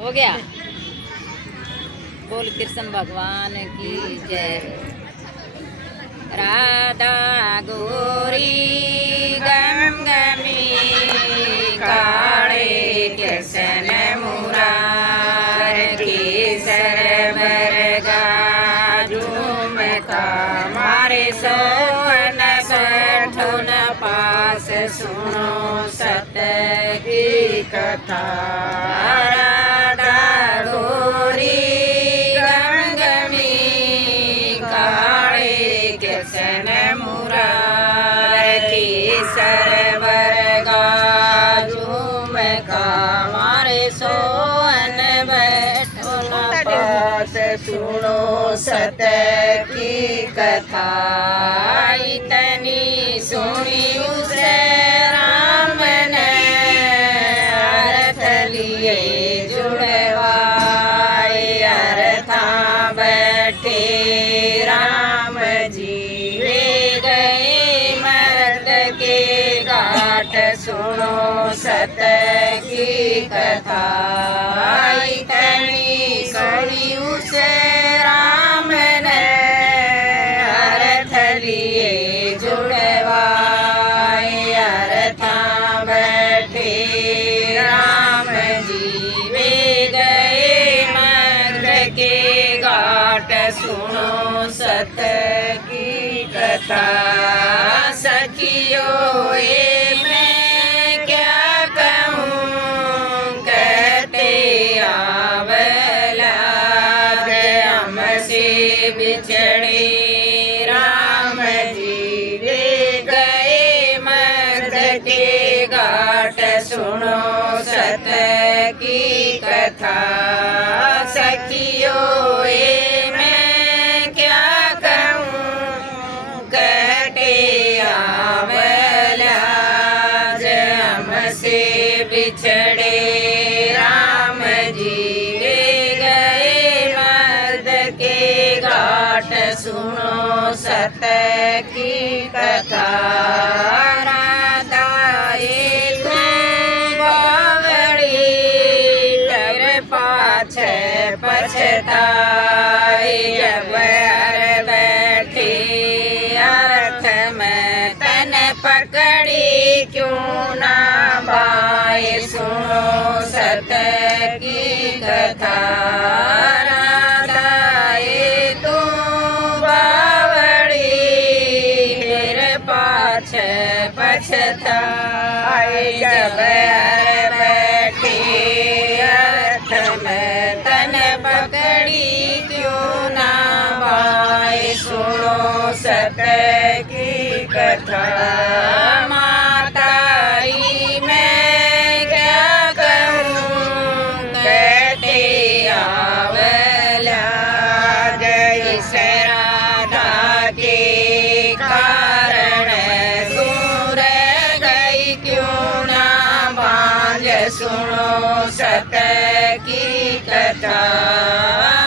हो गया। बोल कृष्ण भगवान की जय। राधा गोरी गम गमी काले कृष्ण मुरार केसर बरगा झूमता मारे सोन बैठो न पास सुनो सत की कथा। राधा गोरी गंगमी काले कृष्ण मुरार केसर बरगा झूमका मारे सोन बैठो न पास सुनो सत की कथा। इतनी सुनी उसे राम ने अर्थ लिए जुड़वाए। अर्था बैठे राम जी वे गए मर्द के घाट सुनो सत की कथा। इतनी सुनी उसे राम ने अर्थ लिए जुड़वाए। अर्था बैठे राम जी वे गए मर्द के घाट सुनो सत की कथा। सखियों ये मैं क्या कहूँ कहते आवला हमसे बिछड़े राम जी वे गए मर्द के घाट सुनो सत की कथा। सखियों ये मैं क्या कहूँ कहते आवला हमसे बिछड़े राम जी वे गए मर्द के घाट सुनो सत की कथा। राधा एक बावड़ी कर पाछे पछताए। जब हर बैठे अर्थ में तन पकड़ी क्यों ना भाई सुनो सत की कथा। राधा ये तू बावड़ी फिर पाछे पछताए। जब हर बैठे अर्थ में तन पकड़ी क्यों ना भाई सुनो सत की कथा। मातारी मैं क्या कहूँ कहते आवला इस राधा के कारण दूर गई क्यों ना बांझ सुनो सत की कथा।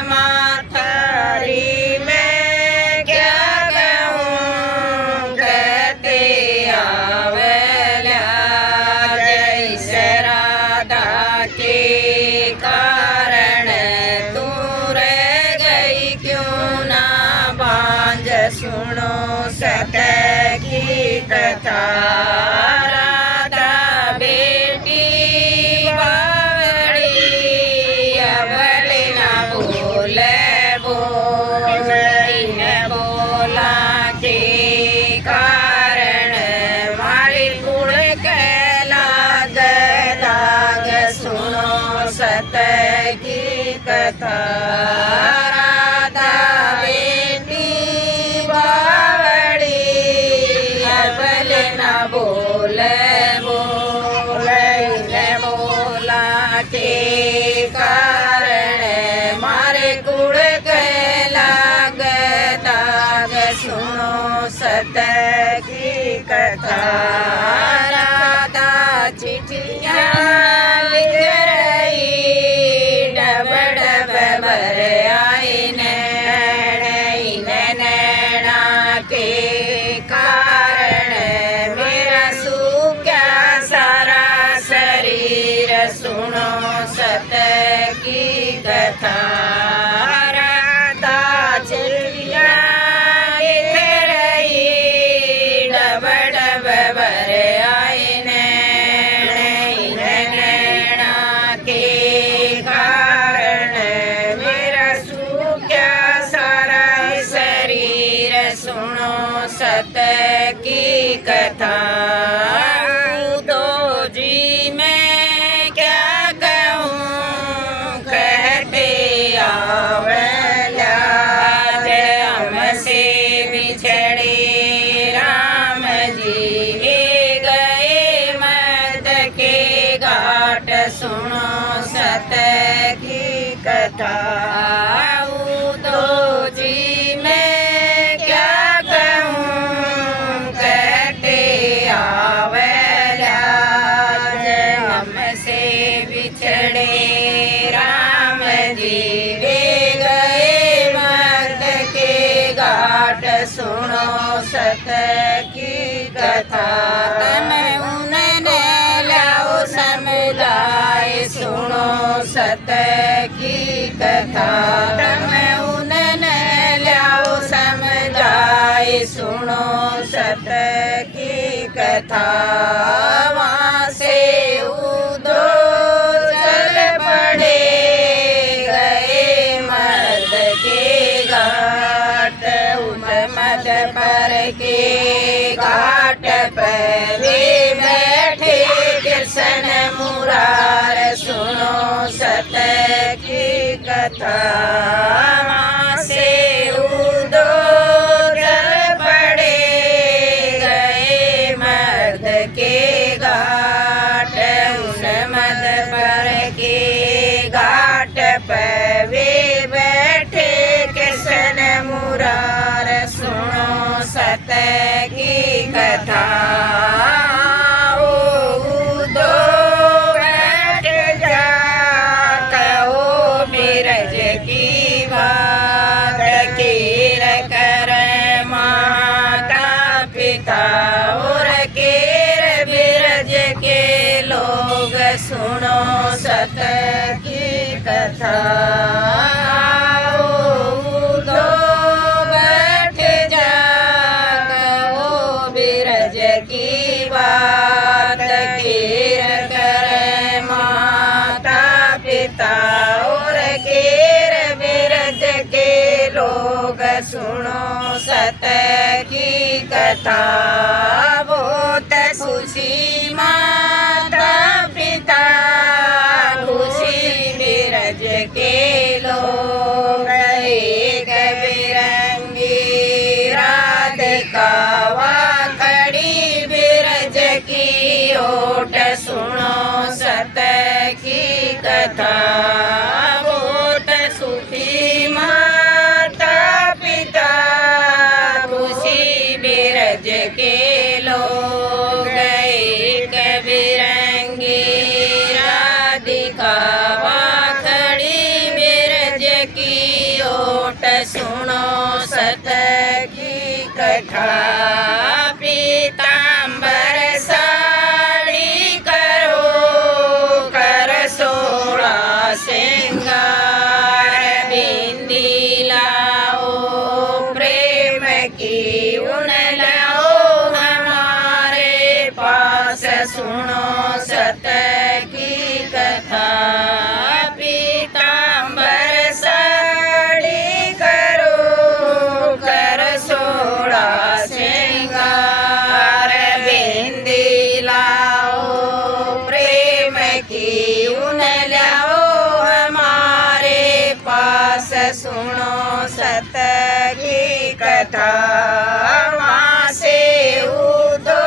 मातारी मैं क्या कहूँ कहते आवला इस राधा के कारण दूर गई क्यों ना बांझ सुनो सत की कथा। राधा बेटी बावड़ी अबले ना बोले बोला के कारण मारी कुड़ के लाग लाग सुनो सत की कथा। राधा बेटी बावड़ी अबले ना बोले बोला के कारण मारे कुड़ के लाग दाग सुनो सत की कथा। राधा चिट्ठियाँ लिख रही डब डब भर आई नैना के कारण मेरा सूखा सारा शरीर सुनो सत की कथा राधा चिड़िया किथ रही डब डब भर आए नैना के कारण मेरा सूख्या सारा शरीर सुनो सत की कथा तो जी मैं क्या कहूँ कहते आवला हमसे बिछड़े राम जी गए मद के घाट सुनो सत की कथा तो जी मैं क्या कहूँ कहते आवला हमसे बिछड़े राम जी गए मर्द के घाट सुनो सत की कथा तन उन्हें लाओ समुदाय सुनो सत की कथा तन उन्हें लाओ समुदाय सुनो सत की कथा वहाँ से उदो चल पड़े गए मद के घाट उन मद पर के घाट पर वे बैठे कृष्ण मुरार सुनो सत की कथा वहाँ से उदो चल पड़े गए मद के घाट उन मद पर के घाट पर वे बैठे कृष्ण मुरार सुनो सत की कथा ओ दो बैठ जा कहो बिरज की बात कीर कर माता पिता और केर बिरज के लोग सुनो सत की कथा दो बैठ जा कहो बिरज की बात कीर कर माता पिता और केर बिरज के लोग सुनो सत की कथा बहुत खुशी माता पिता खुशी बिरज के लोग एक बिरंगी राधिका खड़ी बिरज की ओट सुनो सत की कथा बहुत सुखी माता पिता खुशी बिरज के लोग एक बिरंगी राधिका खड़ी बिरज की ओट सुनो सत की कथा पीतांबर साड़ी करो कर सोड़ा सिंगार बिंदी लाओ प्रेम की उन लाओ हमारे पास सुनो सत की कथा पीतांबर साड़ी करो कर सोड़ा सिंगार बिंदी लाओ प्रेम की उन लाओ हमारे पास सुनो सत की कथा वहाँ से उदो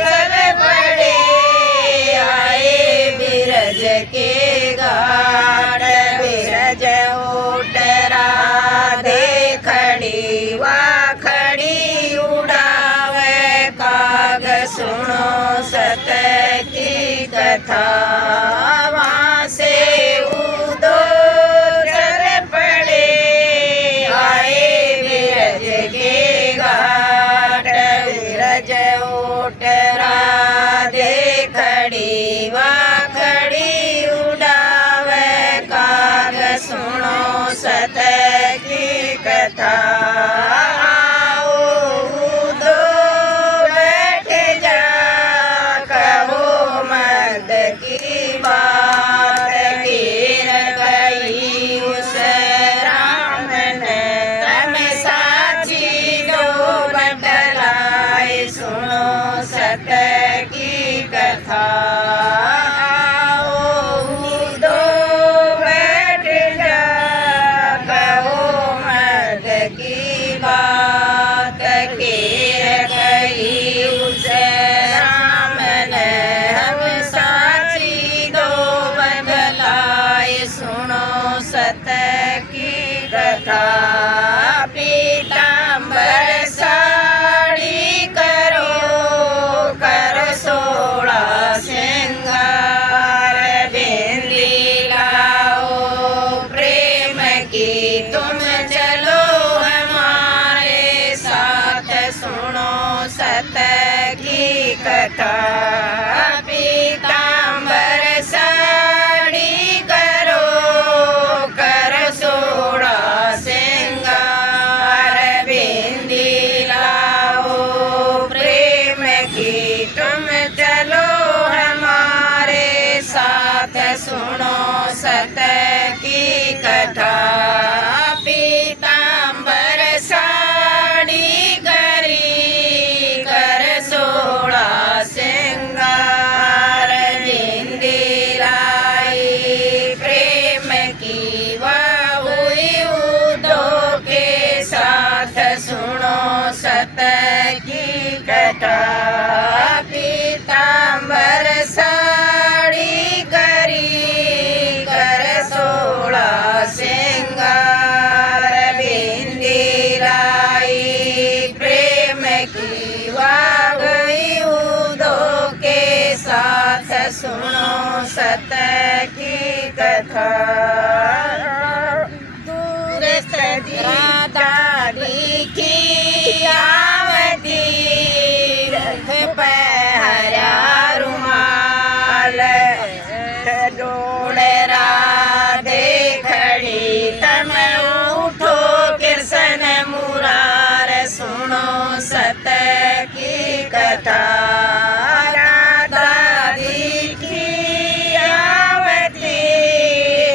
चल पड़े आए बिरज के घाट बिरज ओट राधे खड़ी वा खड़ी उड़ावे काग सुनो सत की कथा वहाँ से उदो चल पड़े आए बिरज के कथा। आओ उदो बैठ जा, कहो मर्द की बात। गिर गई उस राम ने तम साची दो बतलाए, सुनो सत्य की कथा। पीताम्बर साड़ी करो, करो 16 श्रृंगार। बिंदी लाओ प्रेम की, तुम चलो हमारे साथ, सुनो सत्य की कथा। पीताम्बर साड़ी करो, करो 16 श्रृंगार। बिंदी लाओ प्रेम की, तुम चलो हमारे साथ, सुनो सत्य की कथा। पीताम्बर साड़ी करी, कर 16 श्रृंगार। बिंदी लाई प्रेम की, वह हुई उदो के साथ, सुनो सत्य की कथा। पीताम्बर साड़ी करी, कर 16 श्रृंगार। बिंदी लाई प्रेम की, वह गई उदो के साथ, सुनो सत्य की कथा। दूर राधा दिखी आवती, रथ पे हरा रुमाल। जोड़ राधे खड़ी, तम उठो कृष्ण मुरार, सुनो सत्य की कथा। राधा दिखी आवती,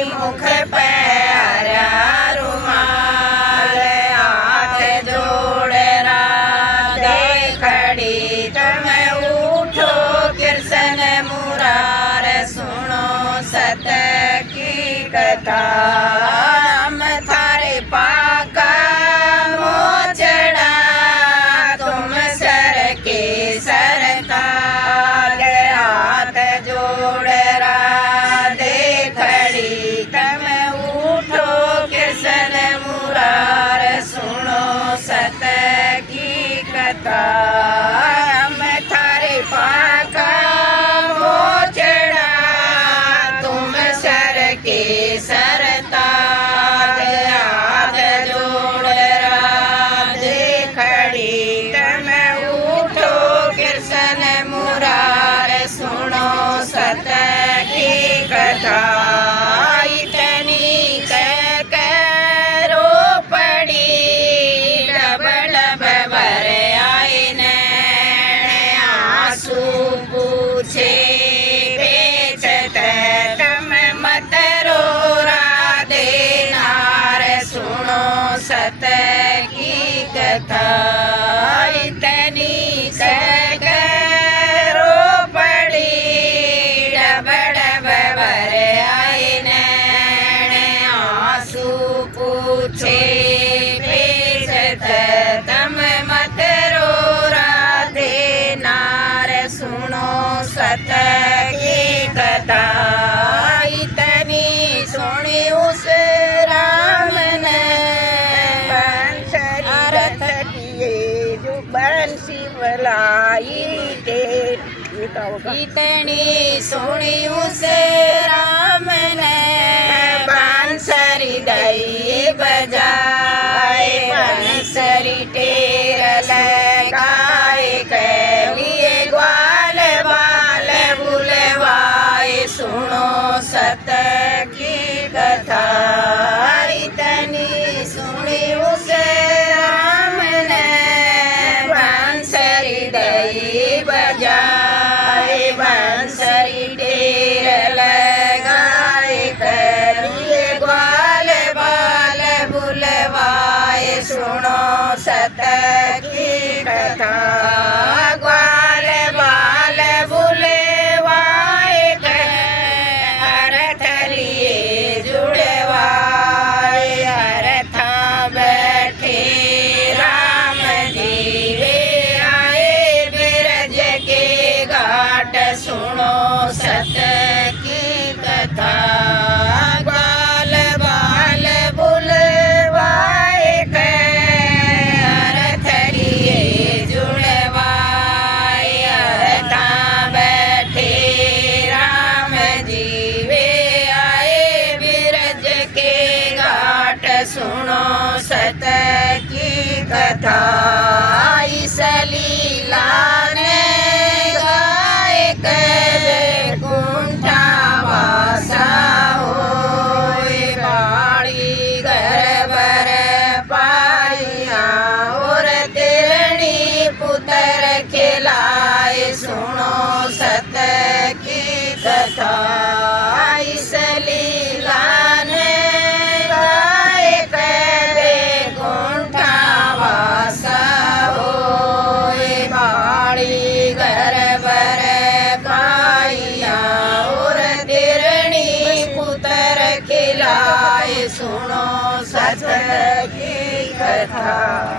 मुख पे हरा रुमाल। हाथ जोड़ राधे खड़ी, तम उठो कृष्ण मुरार, सुनो सत्य की कथा। हम थारे पाका मोचड़ा, तुम सर के सरताज। हाथ जोड़ राधे खड़ी, तम उठो कृष्ण मुरार, सुनो सत्य की कथा। हम थारे पाका मोचड़ा, तुम सर के सरताज। हाथ जोड़ राधे खड़ी, तम उठो कृष्ण मुरार, सुनो सत्य की कथा। इतनी करो पड़ी, डब डब भर आए नैन। आंसू पूछे बेचत, तम मत रो राधे नार, सुनो सत्य की कथा। इतनी करो पड़ी, डब डब भर आए नैन। आंसू पूछे बेचत, तम मत रो राधे नार, सुनो सत्य की कथा। इतनी सुनी उस राम ने, बंसरी रथ किए जो बंसी बलाई थे। इतनी सुनी उस राम ने, बांसुरी दई बजाए। बांसुरी टेर लगाए, कलिए ग्वाल बाल बुलवाए, सुनो सत्य की कथा। इतनी सुनी उस सत की कथा ग्वाल बाल भूले वाए अर्थ लिए जुड़े वाए अर्थ बैठे राम जी वे आए बिरज के घाट सुनो सत की कथा ग्वाल बाल भूलवाए अर्थ लिए जुड़वाए अर्थ बैठे राम जी वे आए बिरज के घाट सुनो सत की कथा इस लीला ने गाय के कुंठा वासा होए बाड़ी घर भर पाइया और तिरणी पुत्र खिलाए सुनो सत की कथा इस लीला ने गाय के कुंठा वासा होए बाड़ी घर भर पाइया और तिरणी पुत्र खिलाए सुनो सत की कथा।